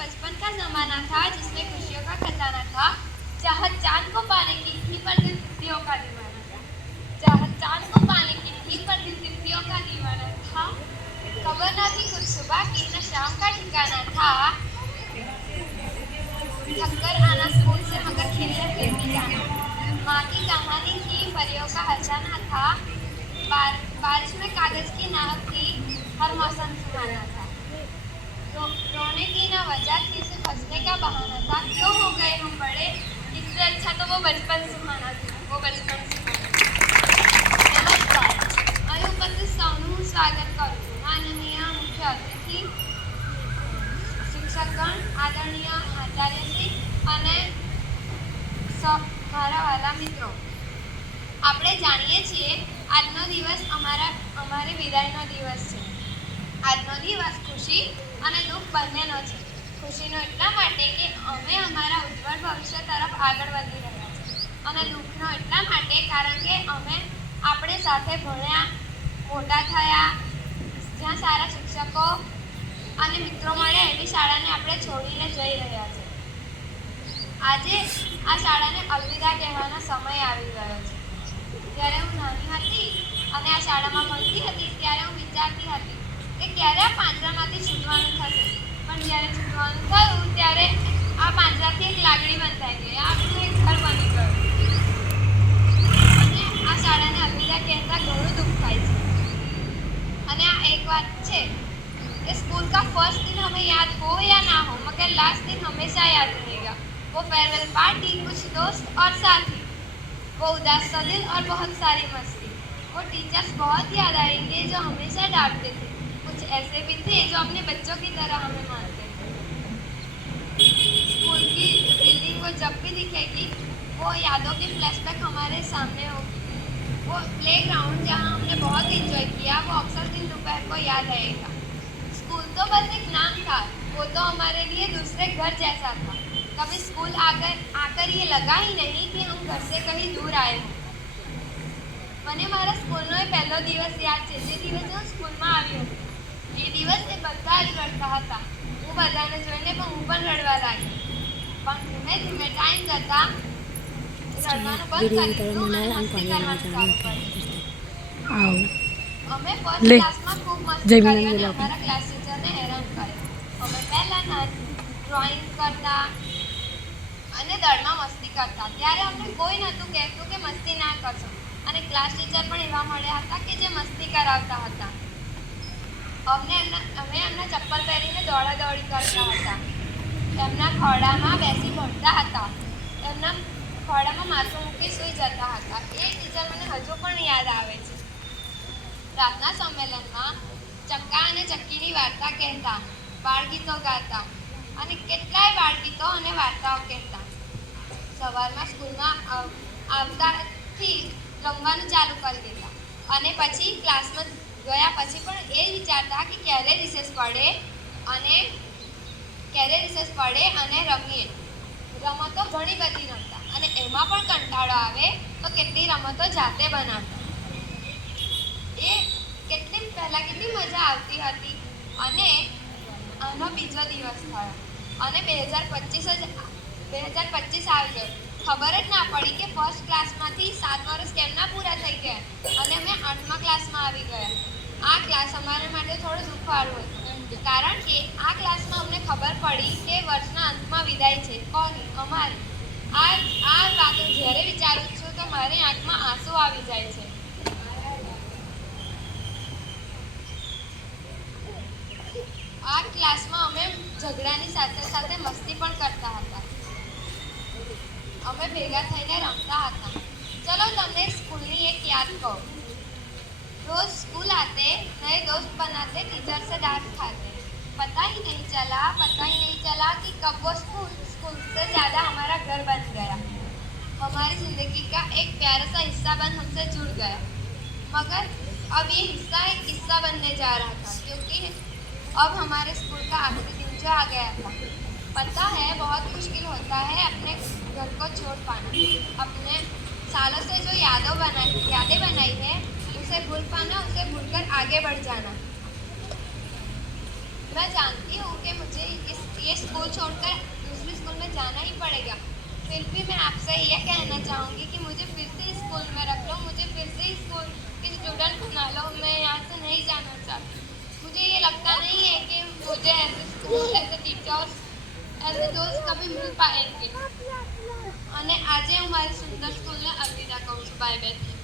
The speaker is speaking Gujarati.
बचपन का ज़माना था जिसमें खुशियों का खजाना था। चाहत चांद को पाने की थी पर दिल तितलियों का दीवाना था। चाहत चांद को पाने की थी पर दिल तितलियों का दीवाना था। खबर ना थी कुछ सुबह की न शाम का ठिकाना था। थककर आना स्कूल से मगर खेलने फिर भी जाना। माँ की कहानी थी परियों का हंसाना था। बारिश में कागज की नाव थी, हर मौसम सुहाना था। रोने की ना वजह थी, सिर्फ हंसने का बहाना था। क्यों हो गए हम बड़े, इससे अच्छा तो वो बचपन सुहाना था, वो बचपन सुहाना। नमस्कार, અહીં ઉપસ્થિત સૌનું સ્વાગત કરું છું। માનનીય મુખ્ય અતિથિ, શિક્ષકગણ, આદરણીય આચાર્યશ્રી અને મારા વાલા મિત્રો, આપણે જાણીએ છીએ આજનો દિવસ અમારી વિદાયનો દિવસ છે। આજનો દિવસ ખુશી અને દુઃખ બંનેનો છે। ખુશીનો એટલા માટે કે અમે અમારા ઉજ્જવળ ભવિષ્ય તરફ આગળ વધી રહ્યા છીએ, અને દુઃખનો એટલા માટે કારણ કે અમે આપણે સાથે ભણ્યા, મોટા થયા, જ્યાં સારા શિક્ષકો અને મિત્રો મળે એવી શાળાને આપણે છોડીને જઈ રહ્યા છીએ। આજે આ શાળાને અલવિદા કહેવાનો સમય આવી ગયો છે। જ્યારે હું નાની હતી અને આ શાળામાં ભણતી હતી ત્યારે હું વિચારતી હતી કે ક્યારે આ પાંજરામાંથી છૂટવાનું થશે, પણ જ્યારે છૂટવાનું થયું ત્યારે આ પાંજરાથી એક લાગણી બંધાઈ ગઈ, આપણું એક ઘર બની ગયું। અને આ શાળાને અલવિદા કહેતા ઘણું દુઃખ થાય છે। અને આ એક વાત છે कि स्कूल का फर्स्ट दिन हमें याद हो या ना हो, मगर लास्ट दिन हमेशा याद रहेगा। वो फेयरवेल पार्टी, कुछ दोस्त और साथी, वो उदास सा दिल और बहुत सारी मस्ती। वो टीचर्स बहुत याद आएंगे जो हमेशा डांटते थे, कुछ ऐसे भी थे जो अपने बच्चों की तरह हमें मानते थे। स्कूल की बिल्डिंग वो जब भी दिखेगी वो यादों की फ्लैशबैक हमारे सामने होगी। वो प्लेग्राउंड जहाँ हमने बहुत इंजॉय किया वो अक्सर दिन दोपहर को याद आएगा। स्कूल तो बस एक नाम था, वो तो हमारे लिए दूसरे घर जैसा था। कभी स्कूल आकर ये लगा ही नहीं कि हम घर से कहीं दूर आए हों। મને મારા સ્કૂલનો એ પહેલો દિવસ યાદ છે, જે દિવસે હું સ્કૂલમાં આવી હતી। એ દિવસે બધા જ રડતા હતા, હું બધાને જોઈને પણ હું પણ રડવા લાગી। પણ ધીમે ધીમે ટાઈમ જતાં રડવાનું બંધ કરી દીધું અને મસ્તી કરવાનું ચાલુ કર્યું। અમે ફર્સ્ટ ક્લાસમાં ખૂબ મસ્તી કરી અને અમારા ક્લાસ ટીચરને હેરાન કર્યા। અમે પહેલા ડ્રોઈંગ કરતા અને દળમાં મસ્તી કરતા, ત્યારે અમને કોઈ નહોતું કહેતું કે મસ્તી ના કરશો, અને ક્લાસ ટીચર પણ એવા મળ્યા હતા કે જે મસ્તી કરાવતા હતા। અમે એમના ચપ્પલ પહેરીને દોડાદોડી કરતા હતા, એમના ખોળામાં બેસી ભણતા હતા, એમના ખોળામાં માથું મૂકી સૂઈ જતા હતા। એ ટીચર મને હજુ પણ યાદ આવે છે। પ્રાર્થના સંમેલનમાં ચક્કા અને ચક્કીની વાર્તા કહેતા, બાળગીતો ગાતા અને કેટલાય બાળગીતો અને વાર્તાઓ કહેતા। સવારમાં સ્કૂલમાં આવતાથી રમવાનું ચાલુ કરી દેતા, અને પછી ક્લાસમાં ગયા પછી પણ એ વિચારતા કે ક્યારે રિસેસ પડે અને રમીએ। રમતો ઘણી બધી રમતા, અને એમાં પણ કંટાળો આવે તો કેટલી રમતો જાતે બનાવતા। એ પહેલાં કેટલી મજા આવતી હતી। અને આનો બીજો દિવસ થયો અને 2025 આવી ગયો। ખબર જ ના પડી કે ફર્સ્ટ ક્લાસમાંથી 7 વર્ષ કેમના પૂરા થઈ ગયા અને અમે 8મા ક્લાસમાં આવી ગયા। આ ક્લાસ અમારા માટે થોડું દુઃખવાળું હતું, કારણ કે આ ક્લાસમાં અમને ખબર પડી કે વર્ષના અંતમાં વિદાય છે, કોની? અમારી। આ વાતો જ્યારે વિચારું છું તો મારી આંખમાં આંસુ આવી જાય છે। આ ક્લાસમાં અમે ઝઘડાની સાથે સાથે મસ્તી પણ કરતા હતા, અમે ભેગા થઈને રમતા હતા। ચલો તમને સ્કૂલની એક યાદ કહું। रोज स्कूल आते, नए दोस्त बनाते, टीचर से डांट खाते। पता ही नहीं चला कि कब वो स्कूल से ज़्यादा हमारा घर बन गया। हमारी ज़िंदगी का एक प्यारा सा हिस्सा बन हमसे जुड़ गया, मगर अब ये हिस्सा एक किस्सा बनने जा रहा था, क्योंकि अब हमारे स्कूल का आखिरी दिन जो आ गया था। पता है बहुत मुश्किल होता है अपने घर को छोड़ पाना, अपने सालों से जो यादें बनाई है उसे भूल पाना, उसे भूलकर आगे बढ़ जाना। मैं जानती हूँ कि मुझे ये स्कूल छोड़कर दूसरी स्कूल में जाना ही पड़ेगा, फिर भी मैं आपसे ये कहना चाहूँगी कि मुझे फिर से स्कूल में रख लो, मुझे फिर से स्कूल की स्टूडेंट बना लो। मैं यहाँ से नहीं जाना चाहती। मुझे ये लगता नहीं है कि मुझे ऐसे स्कूल, ऐसे टीचर्स, ऐसे दोस्त कभी मिल पाएंगे। અને આજે હું મારી સુંદર સ્કૂલને અલવિદા કહું છું. Bye bye.